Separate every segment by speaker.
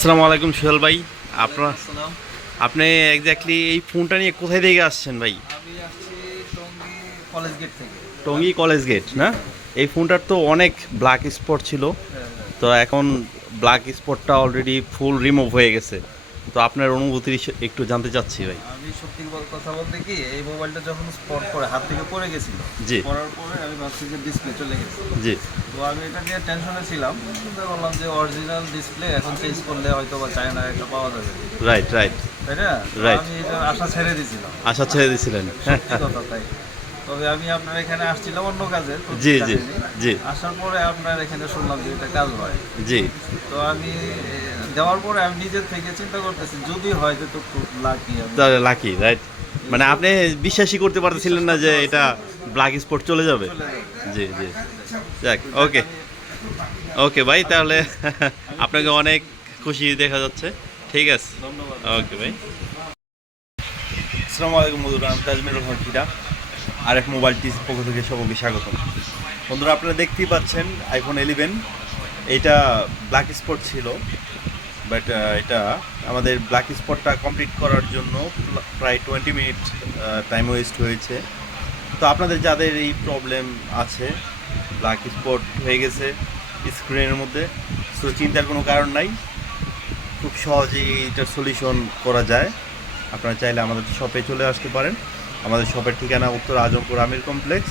Speaker 1: আসসালামু আলাইকুম সোহেল ভাই। আপনার আপনি এক্স্যাক্টলি এই ফোনটা নিয়ে কোথায় থেকে আসছেন ভাই?
Speaker 2: আমি আসছি টঙ্গী কলেজ গেট থেকে।
Speaker 1: টঙ্গী কলেজ গেট না? এই ফোনটার তো অনেক ব্ল্যাক স্পট ছিল। তো এখন ব্ল্যাক স্পটটা অলরেডি ফুল রিমুভ হয়ে গেছে। তো আপনার অনুভূতি একটু জানতে চাচ্ছি ভাই।
Speaker 2: আমি সত্যি বল- কথা বলতে কি এই মোবাইলটা যখন স্পট করে হাত থেকে পড়ে গেছিল
Speaker 1: জি।
Speaker 2: পড়ার পরে আমি ভাবছি যে ডিসপ্লে চলে গেছে।
Speaker 1: জি।
Speaker 2: তো আমি এটা নিয়ে টেনশনে ছিলাম বললাম যে অরিজিনাল ডিসপ্লে এখন চেঞ্জ করলে হয়তো বা চায়না একটা পাওয়া যাবে।
Speaker 1: রাইট রাইট
Speaker 2: তাই না?
Speaker 1: Right.
Speaker 2: আমি এটা আশা ছেড়ে দিয়েছিলাম
Speaker 1: আশা ছেড়ে দিয়েছিলেন
Speaker 2: কথা তাই। তবে আমি আপনার এখানে আসছিলাম অন্য কাজে
Speaker 1: জি, জি, জি।
Speaker 2: আসার পরে আপনার এখানে শুনলাম যে এটা কাজ হয়।
Speaker 1: জি।
Speaker 2: তো আমি দেওয়ার পরে আমি নিজের থেকে চিন্তা করতেছি যদি হয় যে তো খুব লাকি আমি।
Speaker 1: তাহলে লাকি রাইট মানে আপনি বিশ্বাসই করতে পারতেছিলেন না যে এটা ব্ল্যাক স্পট চলে যাবে।
Speaker 2: চলে যাবে।
Speaker 1: জি জি। যাক ওকে ওকে ভাই তাহলে আপনাকে অনেক খুশি দেখা যাচ্ছে। ঠিক আছে।
Speaker 2: ধন্যবাদ।
Speaker 1: ওকে ভাই। আসসালামু আলাইকুম বন্ধুরা আমি তাজমির রহমান ফিরা আর এক মোবাইল টিস পক্ষ থেকে সকলকে স্বাগতম। বন্ধুরা আপনারা দেখতেই পাচ্ছেন আইফোন ইলেভেন এটা ব্ল্যাক স্পট ছিল। বাট এটা আমাদের ব্ল্যাক স্পটটা কমপ্লিট করার জন্য প্রায় টোয়েন্টি মিনিট টাইম ওয়েস্ট হয়েছে। তো আপনাদের যাদের এই প্রবলেম আছে ব্ল্যাক স্পট হয়ে গেছে স্ক্রিনের মধ্যে সো চিন্তার কোনো কারণ নাই। খুব সহজেই এটার সলিউশন করা যায়। আপনারা চাইলে আমাদের শপে চলে আসতে পারেন। আমাদের শপের ঠিকানা উত্তর Azampur Amir complex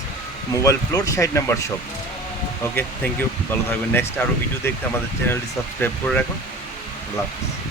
Speaker 1: mobile floor ষাট number shop okay thank you ভালো থাকবেন। নেক্সট আরও ভিডিও দেখতে আমাদের চ্যানেলটি সাবস্ক্রাইব করে রাখুন। Labs